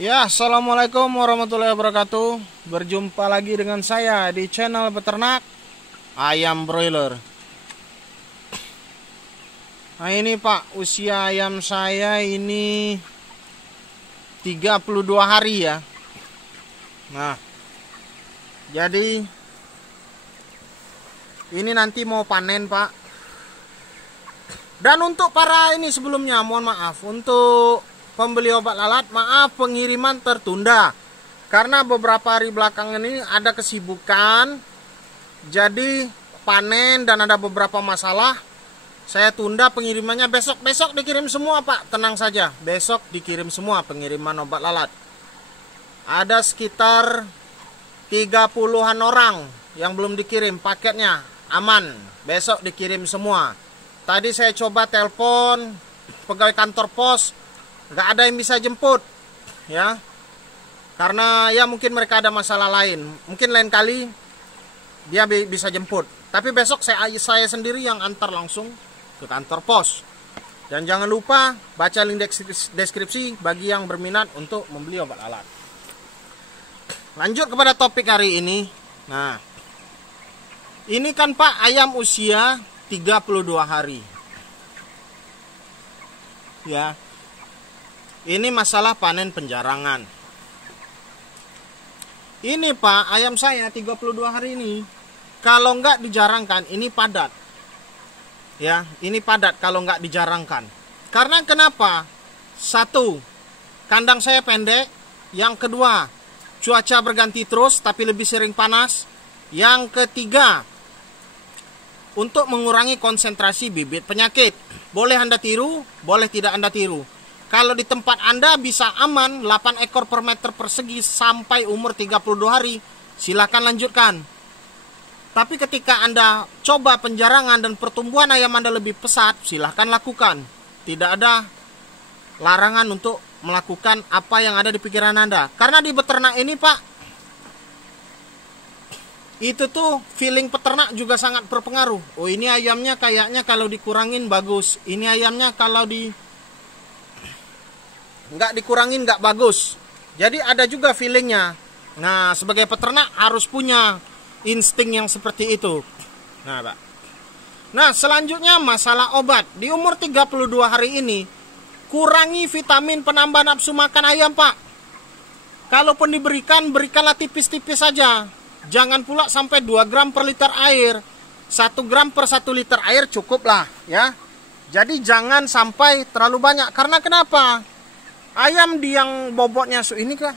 Ya, assalamualaikum warahmatullahi wabarakatuh. Berjumpa lagi dengan saya di channel peternak ayam broiler. Nah ini Pak, usia ayam saya ini 32 hari ya. Nah, jadi ini nanti mau panen Pak. Dan untuk para ini sebelumnya, mohon maaf untuk pembeli obat lalat, maaf pengiriman tertunda karena beberapa hari belakangan ini ada kesibukan, jadi panen dan ada beberapa masalah. Saya tunda pengirimannya, besok dikirim semua Pak, tenang saja, besok dikirim semua pengiriman obat lalat. Ada sekitar 30-an orang yang belum dikirim paketnya, aman, besok dikirim semua. Tadi saya coba telepon pegawai kantor pos, nggak ada yang bisa jemput ya, karena ya mungkin mereka ada masalah lain, mungkin lain kali dia bisa jemput, tapi besok saya sendiri yang antar langsung ke kantor pos. Dan jangan lupa baca link deskripsi bagi yang berminat untuk membeli obat lalat. Lanjut kepada topik hari ini. Nah, ini kan Pak ayam usia 32 hari ya. Ini masalah panen penjarangan. Ini Pak, ayam saya 32 hari ini, kalau nggak dijarangkan, ini padat. Ya, ini padat kalau nggak dijarangkan. Karena kenapa? Satu, kandang saya pendek. Yang kedua, cuaca berganti terus tapi lebih sering panas. Yang ketiga, untuk mengurangi konsentrasi bibit penyakit. Boleh Anda tiru, boleh tidak Anda tiru. Kalau di tempat Anda bisa aman 8 ekor per meter persegi sampai umur 32 hari, silakan lanjutkan. Tapi ketika Anda coba penjarangan dan pertumbuhan ayam Anda lebih pesat, silakan lakukan. Tidak ada larangan untuk melakukan apa yang ada di pikiran Anda. Karena di beternak ini Pak, itu tuh feeling peternak juga sangat berpengaruh. Oh ini ayamnya kayaknya kalau dikurangin bagus, ini ayamnya kalau nggak dikurangin nggak bagus. Jadi ada juga feelingnya. Nah, sebagai peternak harus punya insting yang seperti itu. Nah Pak, nah selanjutnya masalah obat. Di umur 32 hari ini, kurangi vitamin penambah nafsu makan ayam Pak. Kalaupun diberikan, berikanlah tipis-tipis saja. Jangan pula sampai 2 gram per liter air. 1 gram per 1 liter air cukup lah ya. Jadi jangan sampai terlalu banyak. Karena kenapa? Ayam yang bobotnya ini kan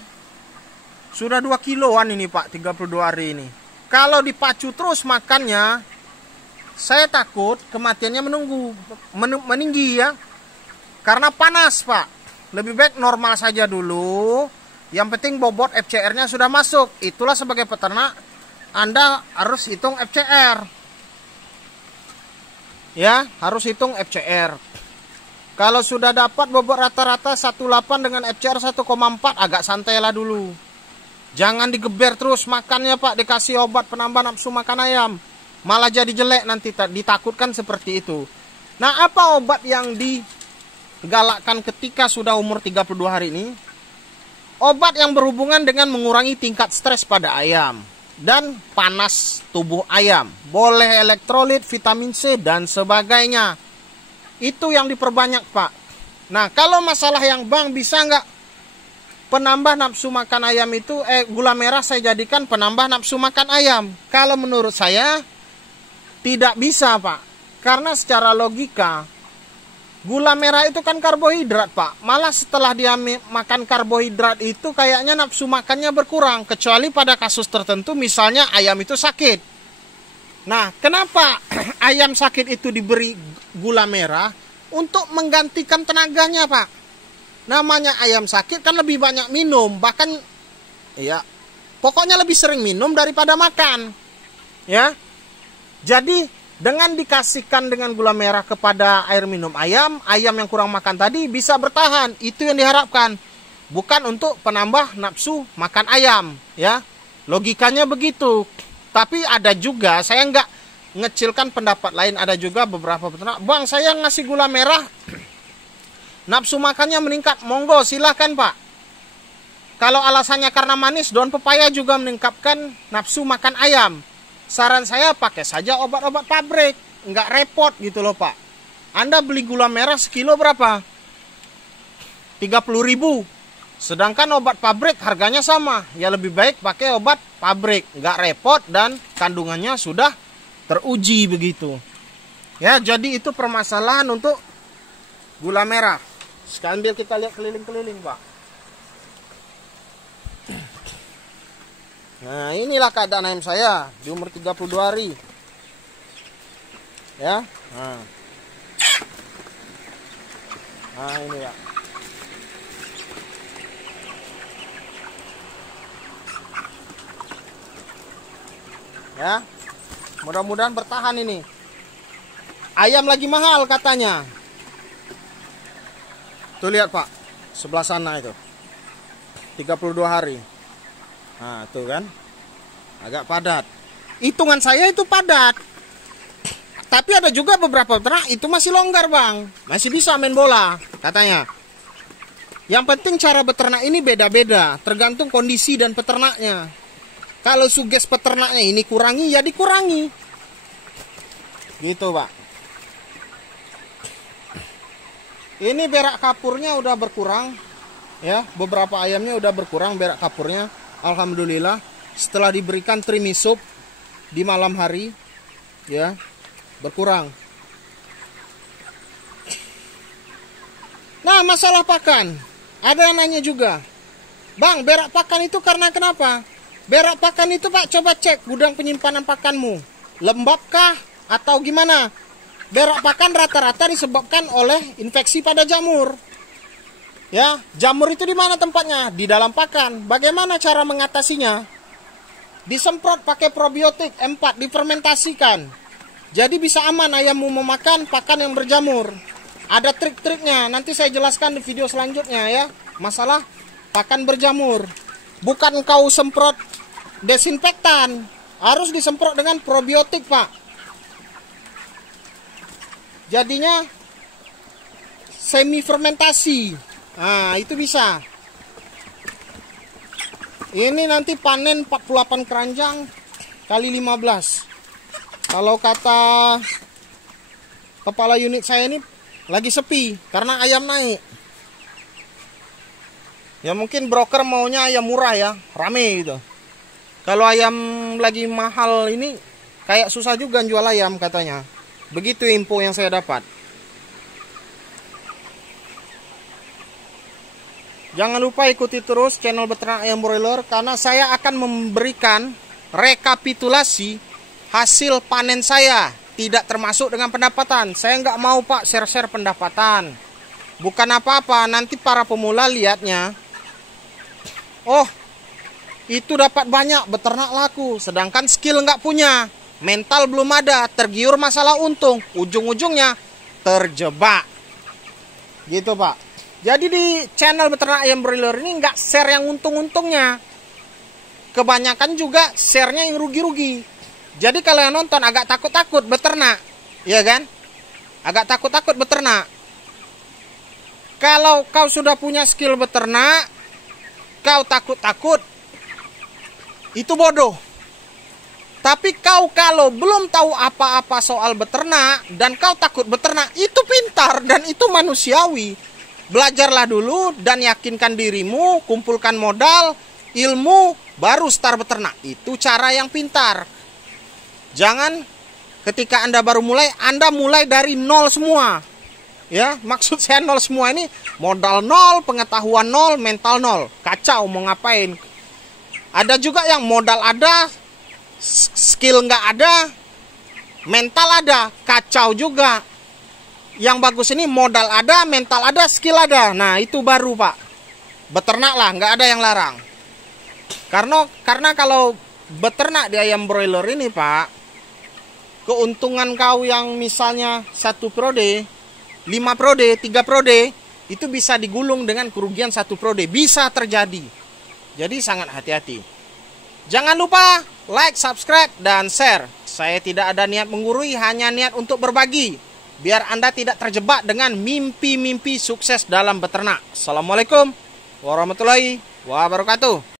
sudah 2 kiloan ini Pak, 32 hari ini. Kalau dipacu terus makannya, saya takut kematiannya meninggi ya. Karena panas Pak. Lebih baik normal saja dulu. Yang penting bobot FCR-nya sudah masuk. Itulah sebagai peternak Anda harus hitung FCR. Ya, harus hitung FCR. Kalau sudah dapat bobot rata-rata 18 dengan FCR 1,4, agak santailah dulu. Jangan digeber terus makannya Pak, dikasih obat penambah nafsu makan ayam. Malah jadi jelek nanti, ditakutkan seperti itu. Nah, apa obat yang digalakkan ketika sudah umur 32 hari ini? Obat yang berhubungan dengan mengurangi tingkat stres pada ayam dan panas tubuh ayam. Boleh elektrolit, vitamin C, dan sebagainya. Itu yang diperbanyak Pak. Nah, kalau masalah yang Bang bisa nggak penambah nafsu makan ayam itu, gula merah saya jadikan penambah nafsu makan ayam. Kalau menurut saya tidak bisa Pak. Karena secara logika, gula merah itu kan karbohidrat Pak. Malah setelah dia makan karbohidrat itu kayaknya nafsu makannya berkurang. Kecuali pada kasus tertentu, misalnya ayam itu sakit. Nah, kenapa ayam sakit itu diberi gula merah? Untuk menggantikan tenaganya Pak. Namanya ayam sakit kan lebih banyak minum. Bahkan ya pokoknya lebih sering minum daripada makan ya. Jadi dengan dikasihkan dengan gula merah kepada air minum ayam, ayam yang kurang makan tadi bisa bertahan. Itu yang diharapkan. Bukan untuk penambah nafsu makan ayam ya. Logikanya begitu. Tapi ada juga, saya nggak ngecilkan pendapat lain, ada juga beberapa peternak, Bang saya ngasih gula merah nafsu makannya meningkat, monggo silahkan Pak. Kalau alasannya karena manis, daun pepaya juga meningkatkan nafsu makan ayam. Saran saya pakai saja obat-obat pabrik, nggak repot gitu loh Pak. Anda beli gula merah sekilo berapa? 30.000. Sedangkan obat pabrik harganya sama. Ya lebih baik pakai obat pabrik, nggak repot dan kandungannya sudah teruji begitu. Ya, jadi itu permasalahan untuk gula merah. Sekarang biar kita lihat keliling-keliling Pak. Nah, inilah keadaan ayam saya di umur 32 hari. Ya. Nah ini ya. Ya. Mudah-mudahan bertahan ini. Ayam lagi mahal katanya. Tuh lihat Pak, sebelah sana itu. 32 hari. Nah, tuh kan. Agak padat. Hitungan saya itu padat. Tapi ada juga beberapa peternak itu masih longgar, Bang. Masih bisa main bola, katanya. Yang penting cara beternak ini beda-beda, tergantung kondisi dan peternaknya. Kalau suges peternaknya ini kurangi, ya dikurangi. Gitu, Pak. Ini berak kapurnya udah berkurang. Ya, beberapa ayamnya udah berkurang berak kapurnya. Alhamdulillah. Setelah diberikan trimisub di malam hari, ya, berkurang. Nah, masalah pakan. Ada yang nanya juga, Bang, berak pakan itu karena kenapa? Berak pakan itu Pak, coba cek gudang penyimpanan pakanmu. Lembabkah atau gimana? Berak pakan rata-rata disebabkan oleh infeksi pada jamur. Ya, jamur itu di mana tempatnya? Di dalam pakan. Bagaimana cara mengatasinya? Disemprot pakai probiotik M4, difermentasikan. Jadi bisa aman ayammu memakan pakan yang berjamur. Ada trik-triknya, nanti saya jelaskan di video selanjutnya ya. Masalah pakan berjamur. Bukan kau semprot desinfektan, harus disemprot dengan probiotik Pak. Jadinya semi fermentasi. Nah, itu bisa. Ini nanti panen 48 keranjang kali 15. Kalau kata kepala unit saya ini lagi sepi karena ayam naik. Ya mungkin broker maunya ayam murah ya, rame gitu. Kalau ayam lagi mahal ini kayak susah juga jual ayam katanya. Begitu info yang saya dapat. Jangan lupa ikuti terus channel Beternak Ayam Broiler karena saya akan memberikan rekapitulasi hasil panen saya. Tidak termasuk dengan pendapatan. Saya nggak mau Pak share-share pendapatan. Bukan apa-apa, nanti para pemula lihatnya. Oh, itu dapat banyak, beternak laku. Sedangkan skill nggak punya. Mental belum ada, tergiur masalah untung. Ujung-ujungnya terjebak. Gitu Pak. Jadi di channel Beternak Ayam Broiler ini nggak share yang untung-untungnya. Kebanyakan juga share-nya yang rugi-rugi. Jadi kalau yang nonton agak takut-takut beternak. Iya kan? Agak takut-takut beternak. Kalau kau sudah punya skill beternak, kau takut-takut, itu bodoh. Tapi kau kalau belum tahu apa-apa soal beternak, dan kau takut beternak, itu pintar dan itu manusiawi. Belajarlah dulu dan yakinkan dirimu, kumpulkan modal, ilmu, baru start beternak. Itu cara yang pintar. Jangan ketika Anda baru mulai, Anda mulai dari nol semua. Ya, maksud saya nol semua ini, modal nol, pengetahuan nol, mental nol. Kacau mau ngapain. Ada juga yang modal ada, skill nggak ada, mental ada, kacau juga. Yang bagus ini modal ada, mental ada, skill ada. Nah itu baru Pak. Beternak lah, nggak ada yang larang. Karena kalau beternak di ayam broiler ini Pak, keuntungan kau yang misalnya 1 prode, 5 prode, 3 prode, itu bisa digulung dengan kerugian 1 prode. Bisa terjadi. Jadi sangat hati-hati. Jangan lupa like, subscribe, dan share. Saya tidak ada niat menggurui, hanya niat untuk berbagi. Biar Anda tidak terjebak dengan mimpi-mimpi sukses dalam beternak. Assalamualaikum warahmatullahi wabarakatuh.